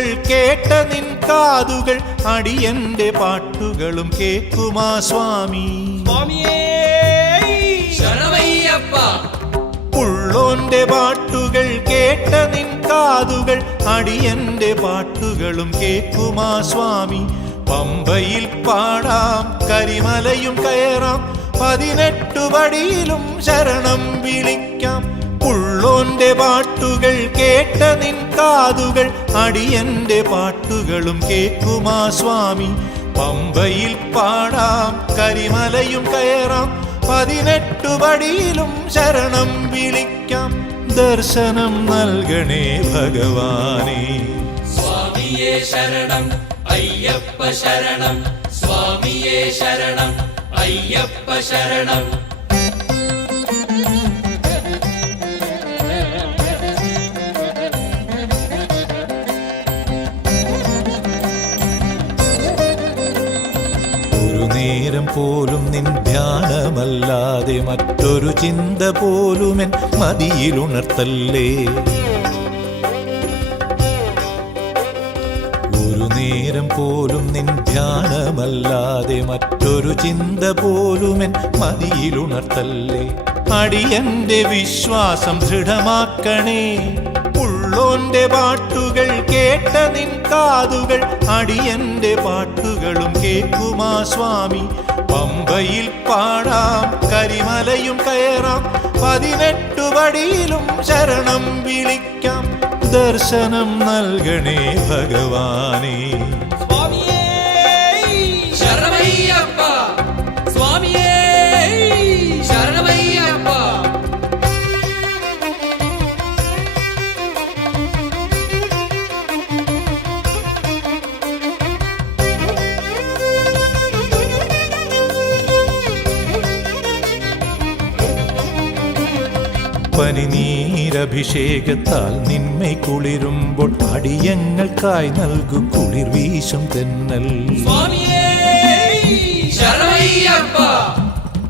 പാട്ടുകൾ കേട്ട നിൻ കാതുകൾ അടിയന്റെ പാട്ടുകളും കേൾക്കുമാ സ്വാമി. ഉള്ളോന്റെ പാട്ടുകൾ കേട്ട നിൻ കാതുകൾ അടിയന്റെ പാട്ടുകളും കേൾക്കുമാ സ്വാമി. പമ്പയിൽ പാടാം കരിമലയും കയറാം 18 പടിയിലും ശരണം വിളിക്കാം. ഉള്ളോന്റെ പാട്ടുകൾ കേട്ട നിൻ കാതുകൾ അടിയന്റെ പാട്ടുകളും കേൾക്കുമാ സ്വാമി. പമ്പയിൽ പാടാം കരിമലയും കയറാം 18 പടിയിലും ശരണം വിളിക്കാം. ദർശനം നൽകണേ ഭഗവാനേ. സ്വാമിയേ ശരണം അയ്യപ്പ ശരണം, സ്വാമിയേ ശരണം അയ്യപ്പ ശരണം. ഒരു നേരം പോലും നിൻ ധ്യാനമല്ലാതെ മറ്റൊരു ചിന്ത പോലുമെൻ മതിയിലുണർത്തല്ലേ. ഒരു നേരം പോലും നിൻ ധ്യാനമല്ലാതെ മറ്റൊരു ചിന്ത പോലുമെൻ മതിയിലുണർത്തല്ലേ. അടിയന്റെ വിശ്വാസം ദൃഢമാക്കണേ. ഉള്ളോന്റെ പാട്ടുകൾ കേട്ട നിൻ കാതുകൾ അടിയന്റെ പാട്ടുകളും കേൾക്കുമാ സ്വാമി. പമ്പയിൽ പാടാം കരിമലയും കയറാം 18 പടിയിലും ശരണം വിളിക്കാം. ദർശനം നൽകണേ ഭഗവാനേ. സ്വാമിയേ ശരണമയ്യപ്പ, സ്വാമിയേ ശരണമയ്യപ്പ. പനിനീരഭിഷേകത്താൽ നിന്മൈ കുളിരുമ്പോൾ അടിയങ്ങൾക്കായി നൽകു കുളിർ വീശും തെന്നൽ.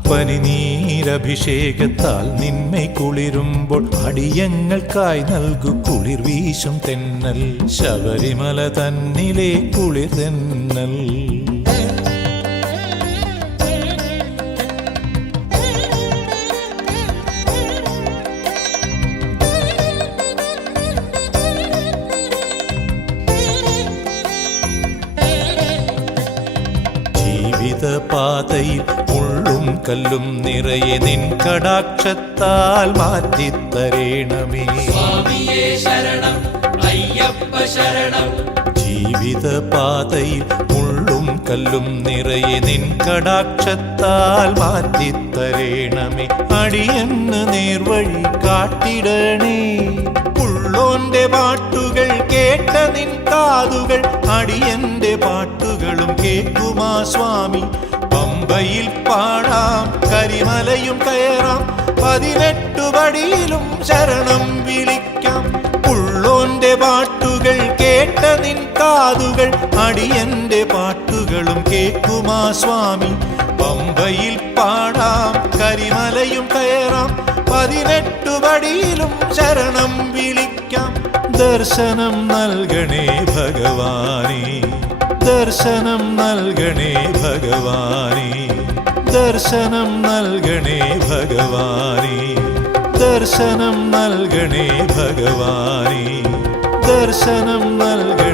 പനിനീരഭിഷേകത്താൽ നിന്മൈ കുളിരുമ്പോൾ അടിയങ്ങൾക്കായി നൽകു കുളിർ വീശും തെന്നൽ. ശബരിമല തന്നിലെ കുളിർ തെന്നൽ. പാതയിൽ മുള്ളും കല്ലും നിറയെ നിൻ കടാക്ഷത്താൽ മാറ്റിത്തരേണമേ. സ്വാമിയേ ശരണം അയ്യപ്പ ശരണം. ജീവിത പാതയിൽ മുള്ളും കല്ലും നിറയെ നിൻ കടാക്ഷത്താൽ മാറ്റിത്തരേണമേ. അടിയന്ന് നേർവഴി കാട്ടിടണേ. ഉള്ളോന്റെ പാട്ടുകൾ കേട്ട നിൻ കാതുകൾ അടിയന്റെ പാട്ടുകളും കേൾക്കുമാ സ്വാമി. പമ്പയിൽ പാടാം കരിമലയും കയറാം 18 പടിയിലും ശരണം വിളിക്കാം. ഉള്ളോന്റെ പാട്ടുകൾ കേട്ട നിൻ കാതുകൾ അടിയന്റെ പാട്ടുകളും കേൾക്കുമാ സ്വാമി. പമ്പയിൽ പാടാം കരിമലയും കയറാം 18 പടിയിലും ശരണം വിളിക്കാം. ദർശനം നൽകണേ ഭഗവാനേ. ദർശനം നൽകണേ ഭഗവാനേ. ദർശനം നൽകണേ ഭഗവാനേ. ദർശനം നൽകണേ ഭഗവാനേ. ദർശനം നൽകണേ.